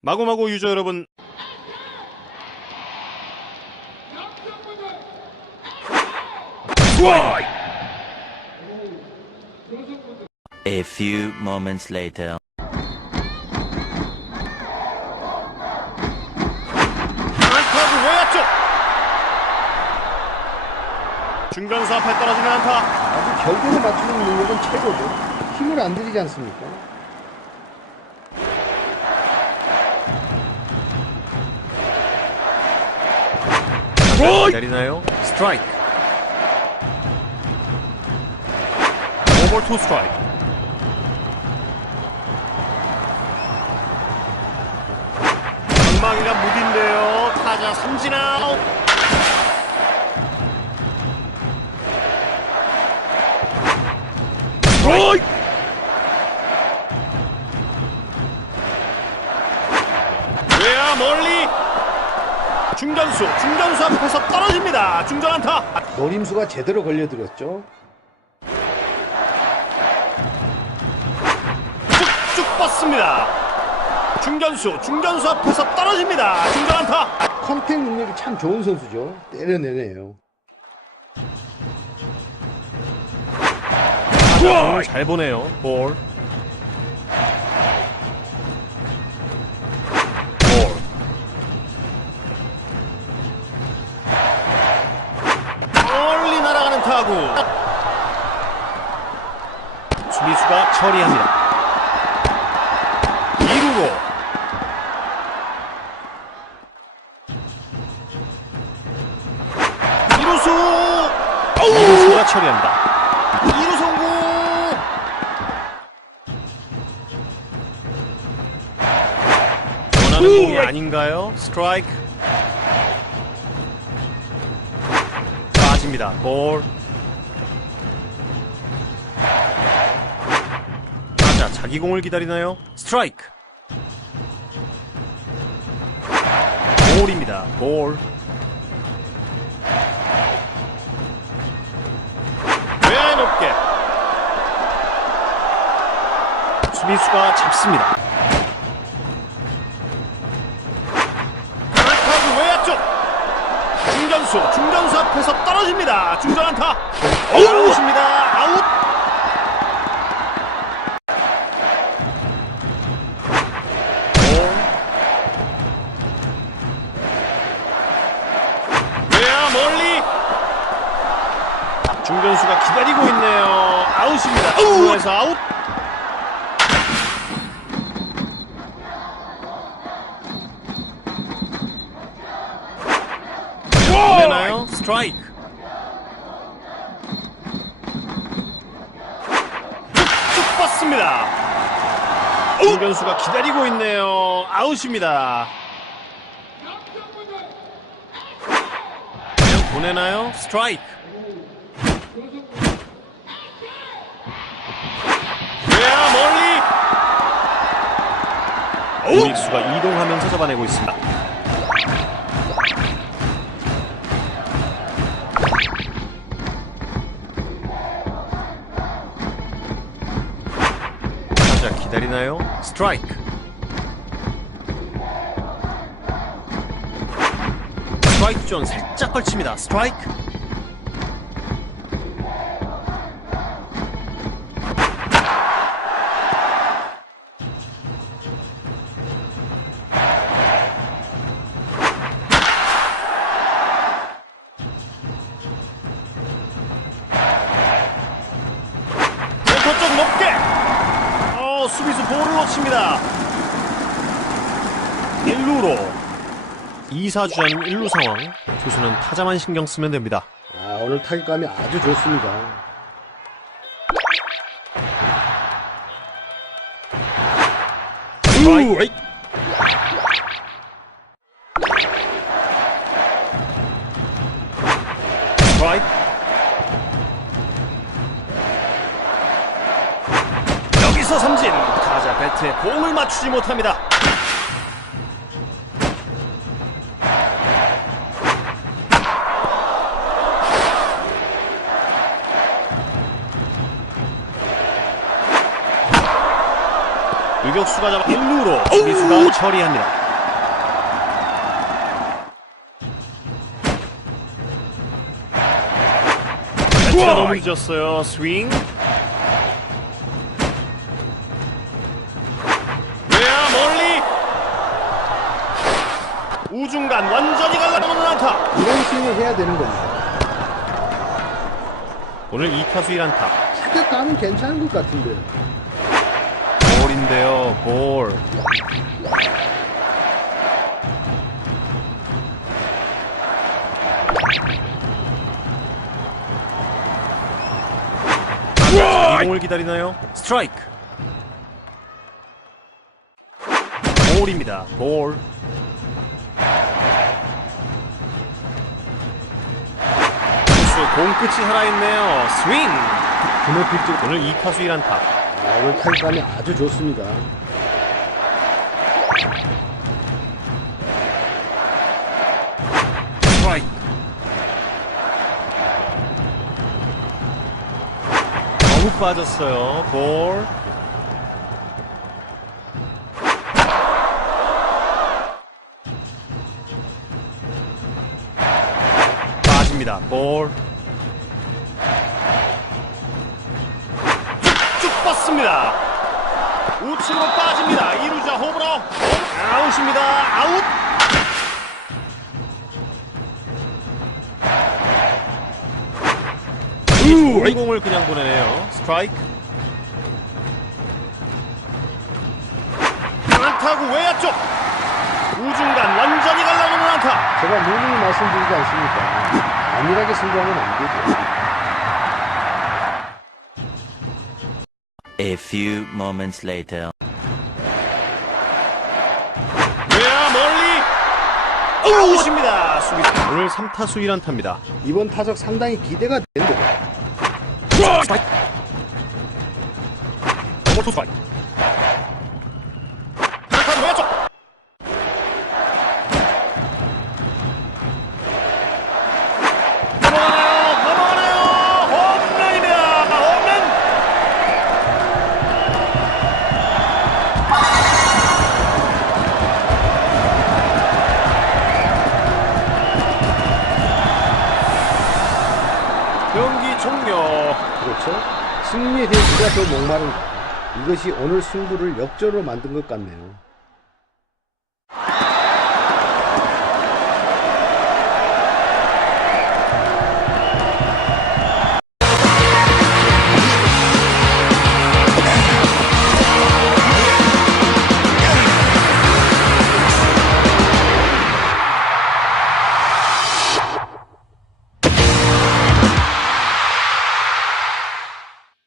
마구마구 유저 여러분 A few moments later. 중간수 앞에 떨어지는 안타 아주 결국에 맞추는 능력은 최고죠. 힘을 안 들이지 않습니까? 기다리나요? 스트라이크. 오버 투 스트라이크 방망이가 무딘데요. 타자 삼진 아웃. 스트라이크 외야 멀리 중견수 중견수 앞에서 떨어집니다 중전 안타 노림수가 제대로 걸려들었죠. 쭉쭉 뻗습니다 중견수 중견수 앞에서 떨어집니다 중전 안타 컨택 능력이 참 좋은 선수죠. 때려내네요. 공을 잘 보내요 볼 볼. 타구. 수비수가 처리합니다. 2루로. 이루수. 이루수가 처리합니다. 2루 성공! 원하는 공이 아닌가요? 스트라이크. 빠집니다. 볼 자 자기 공을 기다리나요? 스트라이크. 볼입니다. 볼. 외야 높게. 수비수가 잡습니다. 타구 외야 쪽. 중견수 중견수 앞에서 떨어집니다. 중전 안타. 아웃입니다. 아웃 중견수가 기다리고 있네요 아웃입니다 중루에서 아웃 보내나요? 스트라이크. 쭉 뻗습니다. 중견수가 기다리고 있네요. 아웃입니다. 보내나요? 스트라이크. 멀리. 오익수가 이동하면서 잡아내고 있습니다. 타자 기다리나요? 스트라이크. 스트라이크 존 살짝 걸칩니다. 스트라이크. 수비수 볼을 놓칩니다. 1루로 2사주자는 1루 상황. 투수는 타자만 신경 쓰면 됩니다. 아, 오늘 타격감이 아주 좋습니다. 스트라이크. 스트라이크. 자 배트에 공을 맞추지 못합니다. 의견 공격수가 잡아 1루로 수비수가 처리합니다. 배치가 너무 늦었어요. 스윙. 해야 되는 겁니다. 오늘 2타수 1안타. 타격감은 괜찮은 것 같은데. 볼인데요. 볼. 이 공을 기다리나요? 스트라이크. 볼입니다. 볼. 공 끝이 살아있네요. 스윙. 쪽 오늘 2타수 1안타. 아, 오늘 타격감이 아주 좋습니다. 스트라이크. 너무 빠졌어요. 볼. 빠집니다. 볼. 쭉쭉 뻗습니다. 우측으로 빠집니다. 이루자 홈으로 아웃입니다. 아웃. 이 공을 그냥 보내네요. 스트라이크. 안타구 외야 쪽. 우중간 완전히 갈라놓는 안타. 제가 누누이 말씀드리지 않습니까? 안일하게 승부하면 안 되죠. A few moments later. 외야 멀리. 아웃입니다. 수비. 오늘 3타수 1안타입니다. 이번 타석 상당히 기대가 되는데 오버투 스트라이크. 승리에 대해 누가 더 목마른가. 이것이 오늘 승부를 역전으로 만든 것 같네요.